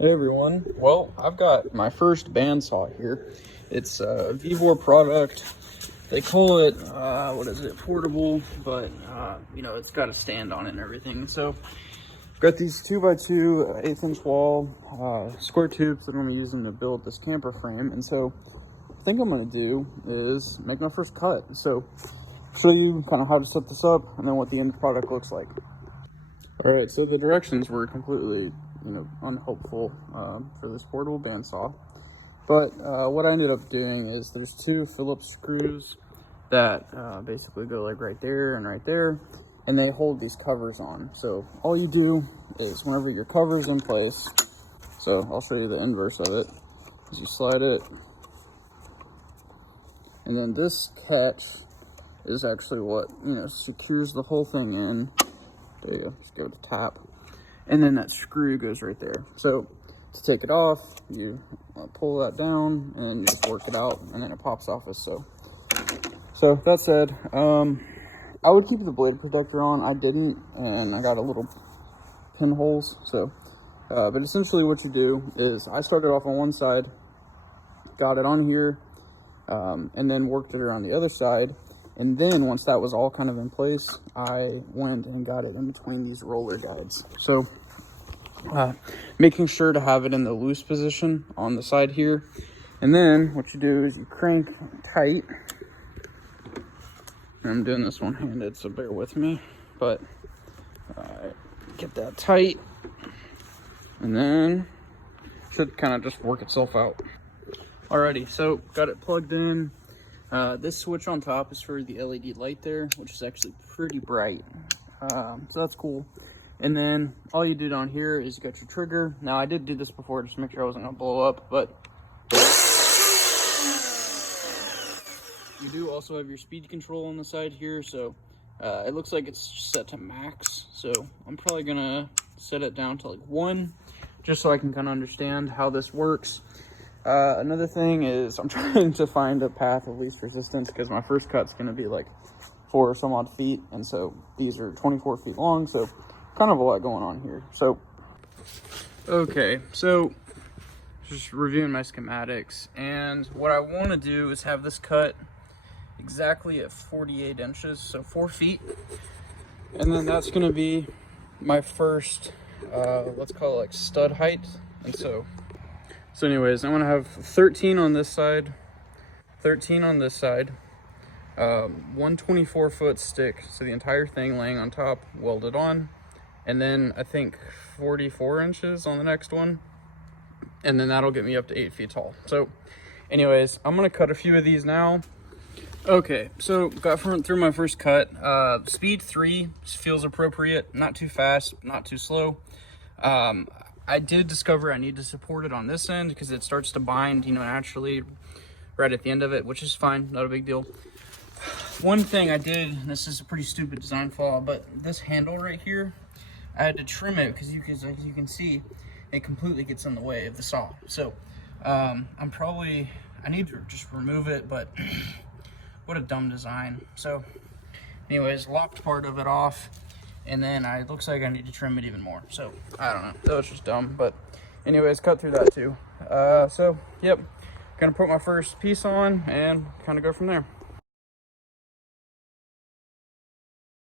Hey everyone, well, I've got my first bandsaw here. It's a Vevor product. They call it, portable, but it's got a stand on it and everything. So I've got these 2x2 1/8" wall square tubes that I'm gonna be using to build this camper frame. And so I think I'm gonna do is make my first cut. So show you kind of how to set this up and then what the end product looks like. All right, so the directions were completely unhelpful for this portable bandsaw, but what I ended up doing is there's two Phillips screws that basically go like right there, and they hold these covers on. So all you do is whenever your cover is in place, so I'll show you the inverse of it, is you slide it, and then this catch is actually what secures the whole thing in. There you go, just give it a tap. And then that screw goes right there. So to take it off, you pull that down and you just work it out, and then it pops off as so. So that said, I would keep the blade protector on. I didn't, and I got a little pinholes. So, but essentially what you do is I started off on one side, got it on here, and then worked it around the other side. And then once that was all kind of in place, I went and got it in between these roller guides. So making sure to have it in the loose position on the side here. And then what you do is you crank tight. And I'm doing this one-handed, so bear with me. But get that tight. And then should kind of just work itself out. Alrighty, so got it plugged in. This switch on top is for the LED light there, which is actually pretty bright. So that's cool. And then all you do down here is you got your trigger. Now I did do this before just to make sure I wasn't gonna blow up, but you do also have your speed control on the side here. So it looks like it's set to max. So I'm probably gonna set it down to like 1, just so I can kind of understand how this works. Another thing is I'm trying to find a path of least resistance because my first cut's going to be like 4 or some odd feet, and so these are 24 feet long, so kind of a lot going on here. So okay, so just reviewing my schematics, and what I want to do is have this cut exactly at 48 inches, so 4 feet, and then that's going to be my first let's call it like stud height. And so anyways, I'm gonna have 13 on this side, 13 on this side, 124-foot stick, so the entire thing laying on top, welded on, and then I think 44 inches on the next one, and then that'll get me up to 8 feet tall. So anyways, I'm gonna cut a few of these now. Okay, so got through my first cut. Speed 3 feels appropriate, not too fast, not too slow. I did discover I need to support it on this end because it starts to bind, naturally right at the end of it, which is fine, not a big deal. One thing I did, and this is a pretty stupid design flaw, but this handle right here, I had to trim it because as you can see, it completely gets in the way of the saw. So I need to just remove it, but what a dumb design. So anyways, lopped part of it off. And then it looks like I need to trim it even more. So I don't know, that was just dumb, but anyways, cut through that too. So yep, gonna put my first piece on and kind of go from there.